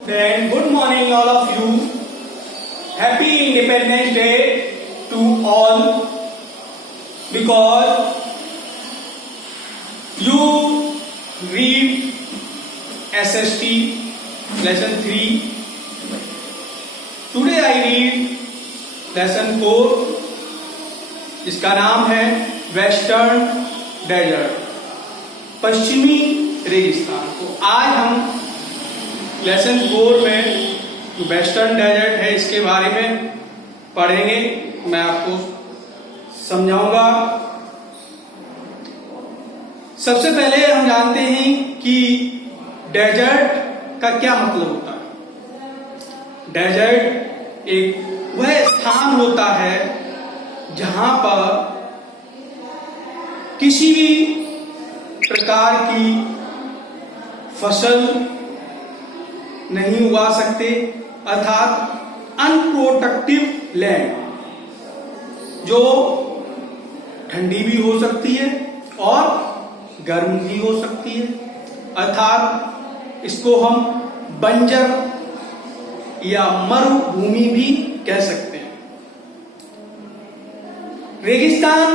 Then good morning all of you. Happy Independence Day to all because you read SST lesson 3. Today I read lesson 4 जिसका नाम है western desert, पश्चिमी रेगिस्तान। तो आज हम लेसन 4 में जो वेस्टर्न डेजर्ट है इसके बारे में पढ़ेंगे। मैं आपको समझाऊंगा। सबसे पहले हम जानते हैं कि डेजर्ट का क्या मतलब होता है। डेजर्ट एक वह स्थान होता है जहां पर किसी भी प्रकार की फसल नहीं उगा सकते, अर्थात अनप्रोडक्टिव लैंड, जो ठंडी भी हो सकती है और गर्म भी हो सकती है, अर्थात इसको हम बंजर या मरुभूमि भी कह सकते हैं। रेगिस्तान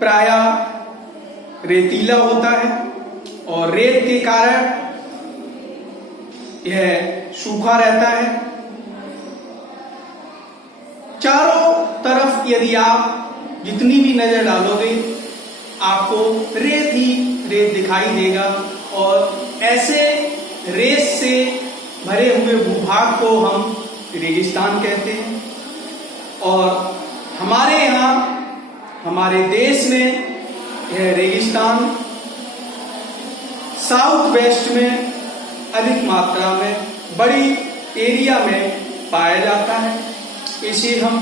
प्रायः रेतीला होता है और रेत के कारण यह सूखा रहता है। चारों तरफ यदि आप जितनी भी नजर डालोगे आपको रेत ही रेत दिखाई देगा और ऐसे रेत से भरे हुए भूभाग को हम रेगिस्तान कहते हैं। और हमारे यहाँ हमारे देश में यह रेगिस्तान साउथ वेस्ट में अधिक मात्रा में बड़ी एरिया में पाया जाता है। इसे हम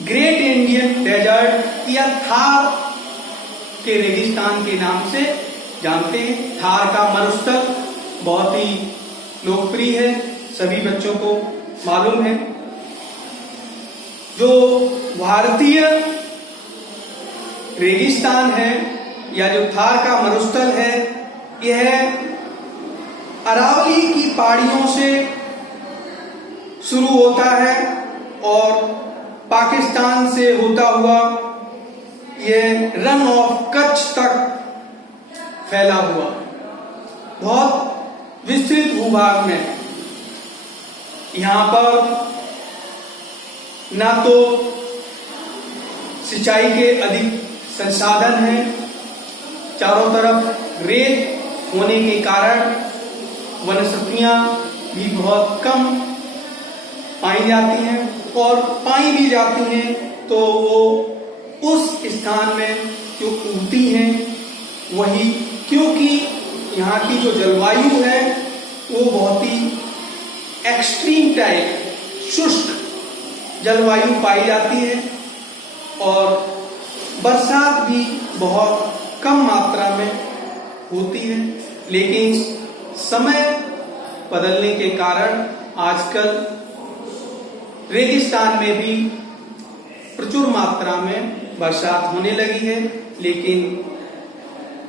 ग्रेट इंडियन डेजर्ट या थार के रेगिस्तान के नाम से जानते हैं। थार का मरुस्थल बहुत ही लोकप्रिय है, सभी बच्चों को मालूम है। जो भारतीय रेगिस्तान है या जो थार का मरुस्थल है, यह अरावली की पहाड़ियों से शुरू होता है और पाकिस्तान से होता हुआ यह रन ऑफ कच्छ तक फैला हुआ बहुत विस्तृत भूभाग में है। यहाँ पर ना तो सिंचाई के अधिक संसाधन हैं, चारों तरफ रेत होने के कारण वनस्पतियां भी बहुत कम पाई जाती हैं और पाई भी जाती हैं तो वो उस स्थान में जो उगती हैं वही, क्योंकि यहाँ की जो जलवायु है वो बहुत ही एक्सट्रीम टाइप शुष्क जलवायु पाई जाती है और बरसात भी बहुत कम मात्रा में होती है। लेकिन समय बदलने के कारण आजकल रेगिस्तान में भी प्रचुर मात्रा में बरसात होने लगी है, लेकिन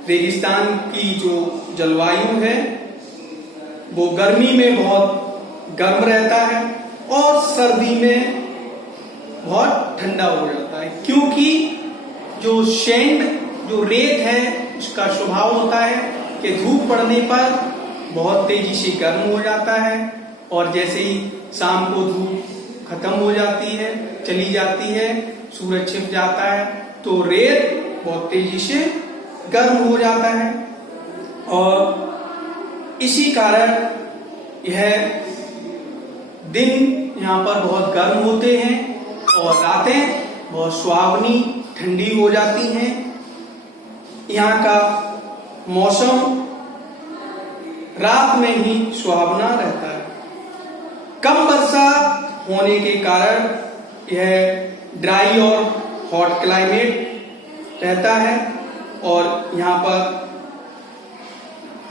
रेगिस्तान की जो जलवायु है वो गर्मी में बहुत गर्म रहता है और सर्दी में बहुत ठंडा हो जाता है, क्योंकि जो सैंड जो रेत है उसका स्वभाव होता है कि धूप पड़ने पर बहुत तेजी से गर्म हो जाता है और जैसे ही शाम को धूप खत्म हो जाती है, चली जाती है, सूरज छिप जाता है तो रेत बहुत तेजी से गर्म हो जाता है और इसी कारण यह दिन यहाँ पर बहुत गर्म होते हैं और रातें बहुत सुहावनी ठंडी हो जाती हैं। यहाँ का मौसम रात में ही सुहावना रहता है। कम बरसात होने के कारण यह ड्राई और हॉट क्लाइमेट रहता है और यहाँ पर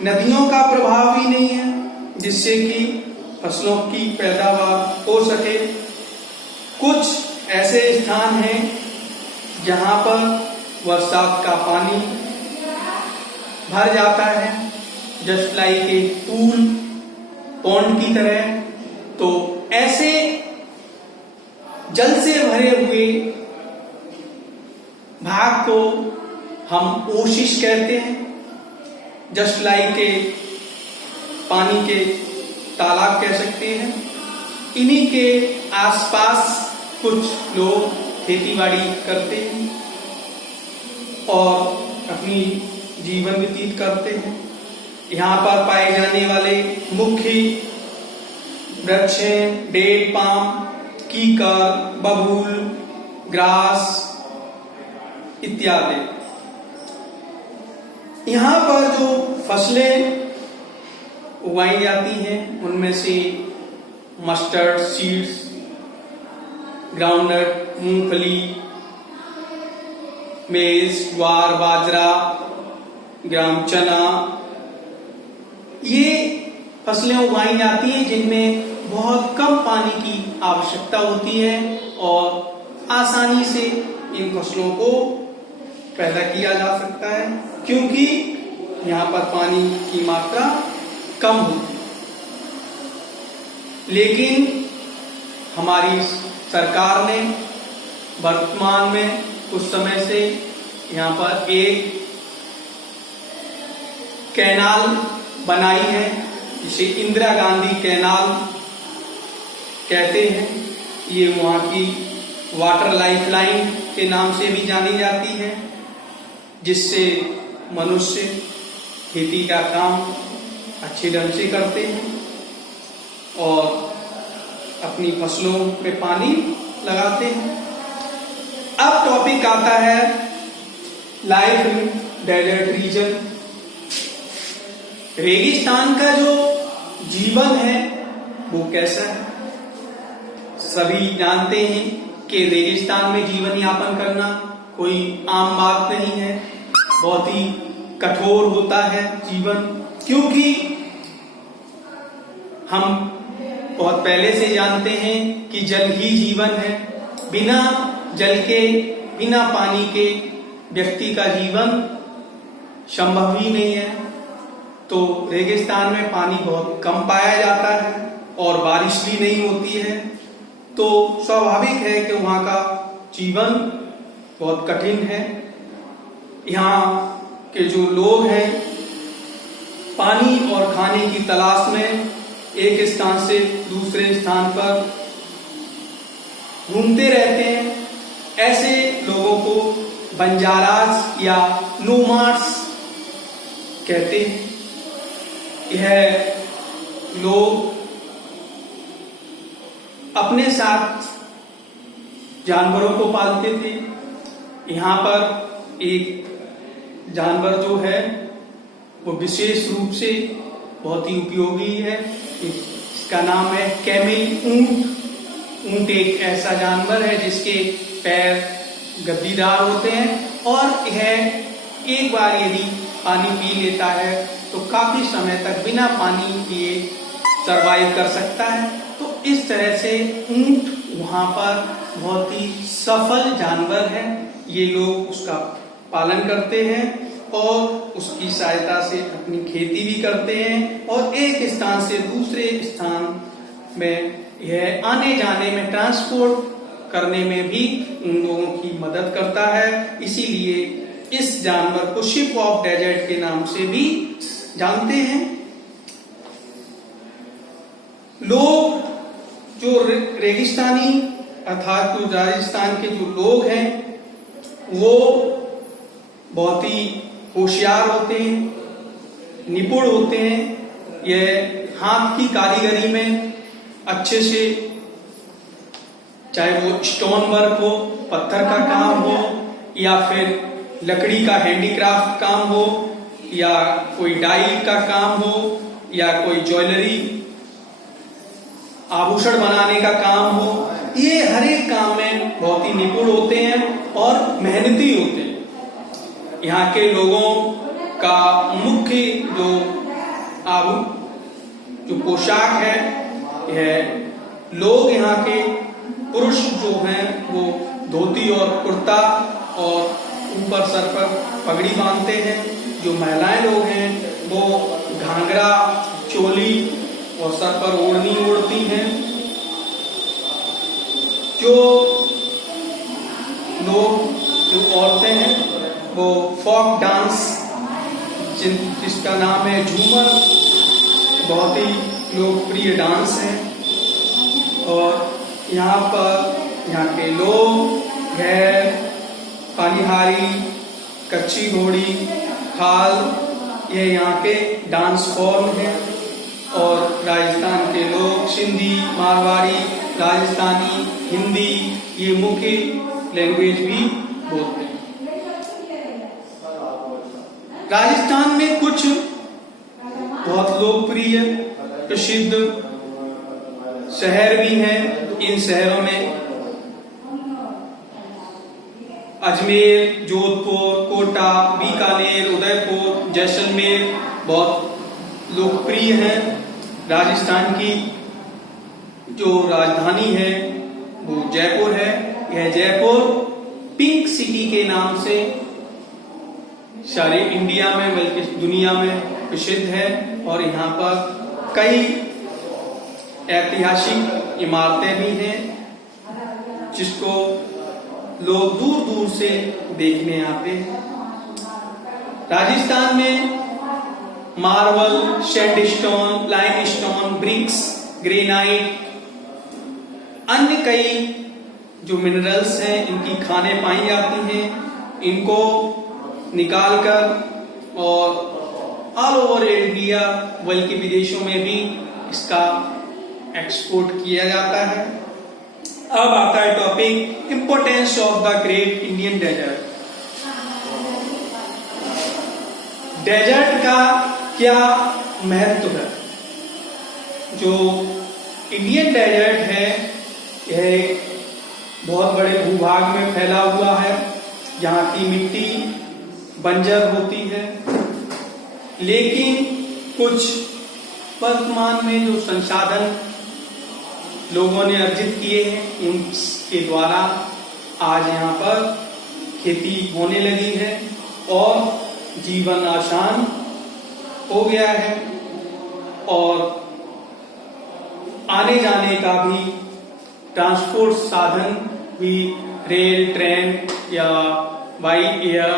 नदियों का प्रभाव भी नहीं है जिससे कि फसलों की पैदावार हो सके। कुछ ऐसे स्थान हैं जहाँ पर बरसात का पानी भर जाता है, just like a pool pond की तरह। तो ऐसे जल से भरे हुए भाग को हम ओशिश कहते हैं। जस्ट लाइक के पानी के तालाब कह सकते हैं। इन्हीं के आसपास कुछ लोग खेतीबाड़ी करते हैं और अपनी जीवन व्यतीत करते हैं। यहाँ पर पाए जाने वाले मुख्य वृक्ष हैं डेट पाम, कीकर, बबूल, ग्रास इत्यादि। यहाँ पर जो फसलें उगाई जाती हैं उनमें से मस्टर्ड सीड्स, ग्राउंडनट, मूंगफली, मेज, ज्वार, बाजरा, ग्राम चना, ये फसलें उगाई जाती हैं जिनमें बहुत कम पानी की आवश्यकता होती है और आसानी से इन फसलों को पैदा किया जा सकता है क्योंकि यहाँ पर पानी की मात्रा कम होती है। लेकिन हमारी सरकार ने वर्तमान में कुछ समय से यहाँ पर एक कैनाल बनाई है जिसे इंदिरा गांधी कैनाल कहते हैं। ये वहाँ की वाटर लाइफलाइन के नाम से भी जानी जाती है, जिससे मनुष्य खेती का काम अच्छे ढंग से करते हैं और अपनी फसलों में पानी लगाते हैं। अब टॉपिक आता है लाइफ इन डेजर्ट रीजन। रेगिस्तान का जो जीवन है वो कैसा है? सभी जानते हैं कि रेगिस्तान में जीवन यापन करना कोई आम बात नहीं है। बहुत ही कठोर होता है जीवन, क्योंकि हम बहुत पहले से जानते हैं कि जल ही जीवन है। बिना जल के, बिना पानी के व्यक्ति का जीवन संभव ही नहीं है। तो रेगिस्तान में पानी बहुत कम पाया जाता है और बारिश भी नहीं होती है, तो स्वाभाविक है कि वहाँ का जीवन बहुत कठिन है। यहाँ के जो लोग हैं पानी और खाने की तलाश में एक स्थान से दूसरे स्थान पर घूमते रहते हैं। ऐसे लोगों को बंजारास या नोमाड्स कहते हैं। यह लोग अपने साथ जानवरों को पालते थे। यहाँ पर एक जानवर जो है वो विशेष रूप से बहुत ही उपयोगी है। इसका नाम है कैमिल ऊंट। ऊंट एक ऐसा जानवर है जिसके पैर गद्दीदार होते हैं और यह एक बार यदि पानी पी लेता है तो काफी समय तक बिना पानी पिए सरवाइव कर सकता है। तो इस तरह से ऊंट वहाँ पर बहुत ही सफल जानवर है। ये लोग उसका पालन करते हैं और उसकी सहायता से अपनी खेती भी करते हैं और एक स्थान से दूसरे स्थान में यह आने जाने में, ट्रांसपोर्ट करने में भी उन लोगों की मदद करता है। इसीलिए इस जानवर को शिप ऑफ डेजर्ट के नाम से भी जानते हैं। लोग जो रेगिस्तानी अर्थात जो राजस्थान के जो लोग हैं वो बहुत ही होशियार होते हैं, निपुण होते हैं। यह हाथ की कारीगरी में अच्छे से, चाहे वो स्टोन वर्क हो, पत्थर का काम हो या फिर लकड़ी का हैंडीक्राफ्ट काम हो या कोई डाई का काम हो या कोई ज्वेलरी आभूषण बनाने का काम हो, ये हर एक काम में बहुत ही निपुण होते हैं और मेहनती होते हैं। यहाँ के लोगों का मुख्य जो पोशाक है, यह लोग यहाँ के पुरुष जो हैं वो धोती और कुर्ता और ऊपर सर पर पगड़ी बांधते हैं। जो महिलाएं लोग हैं वो घाघरा, चोली और सर पर ओढ़नी ओढ़ती हैं। जो लोग, जो औरतें हैं, वो फोक डांस जिसका नाम है झूमर, बहुत ही लोकप्रिय डांस है। और यहाँ पर यहाँ के लोग घैर, पानीहारी, कच्ची घोड़ी, खाल, ये यहाँ के डांस फॉर्म हैं। और राजस्थान के लोग सिंधी, मारवाड़ी, राजस्थानी, हिंदी, ये मुख्य लैंग्वेज भी बोलते हैं। राजस्थान में कुछ बहुत लोकप्रिय प्रसिद्ध शहर भी हैं। इन शहरों में अजमेर, जोधपुर, कोटा, बीकानेर, उदयपुर, जैसलमेर बहुत लोकप्रिय हैं। राजस्थान की जो राजधानी है वो जयपुर है। यह जयपुर पिंक सिटी के नाम से सारे इंडिया में बल्कि दुनिया में प्रसिद्ध है। और यहाँ पर कई ऐतिहासिक इमारतें भी हैं जिसको लोग दूर दूर से देखने आते हैं। राजस्थान में marble, sandstone, limestone, bricks, granite, अन्य कई जो मिनरल्स हैं इनकी खानें पाई जाती हैं। इनको निकालकर और ऑल ओवर इंडिया बल्कि विदेशों में भी इसका एक्सपोर्ट किया जाता है। अब आता है topic importance of the great Indian desert. Desert का क्या महत्व है? जो इंडियन डेजर्ट है यह एक बहुत बड़े भूभाग में फैला हुआ है। यहाँ की मिट्टी बंजर होती है, लेकिन कुछ वर्तमान में जो संसाधन लोगों ने अर्जित किए हैं इनके द्वारा आज यहाँ पर खेती होने लगी है और जीवन आसान हो गया है। और आने जाने का भी ट्रांसपोर्ट साधन भी रेल, ट्रेन या बाई एयर,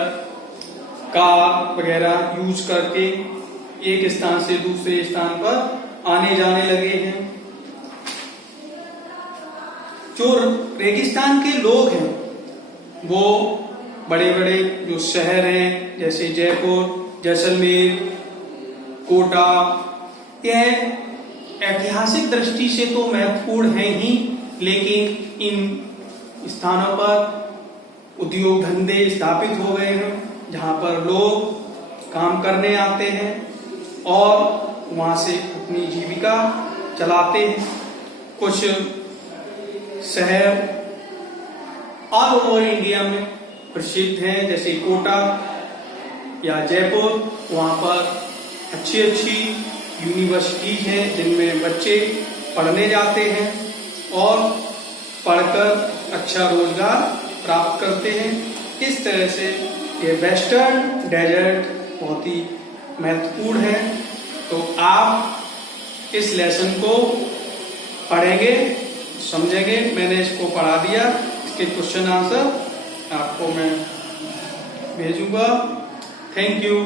कार वगैरह यूज करके एक स्थान से दूसरे स्थान पर आने जाने लगे हैं। जो रेगिस्तान के लोग हैं वो बड़े बड़े जो शहर हैं जैसे जयपुर, जैसलमेर, कोटा, यह ऐतिहासिक दृष्टि से तो महत्वपूर्ण है ही, लेकिन इन स्थानों पर उद्योग धंधे स्थापित हो गए हैं जहां पर लोग काम करने आते हैं और वहां से अपनी जीविका चलाते हैं। कुछ शहर ऑल ओवर इंडिया में प्रसिद्ध हैं जैसे कोटा या जयपुर। वहां पर अच्छी अच्छी यूनिवर्सिटीज हैं जिनमें बच्चे पढ़ने जाते हैं और पढ़कर अच्छा रोजगार प्राप्त करते हैं। इस तरह से ये वेस्टर्न डेजर्ट बहुत ही महत्वपूर्ण है। तो आप इस लेसन को पढ़ेंगे, समझेंगे। मैंने इसको पढ़ा दिया, इसके क्वेश्चन आंसर आपको मैं भेजूंगा। Thank you.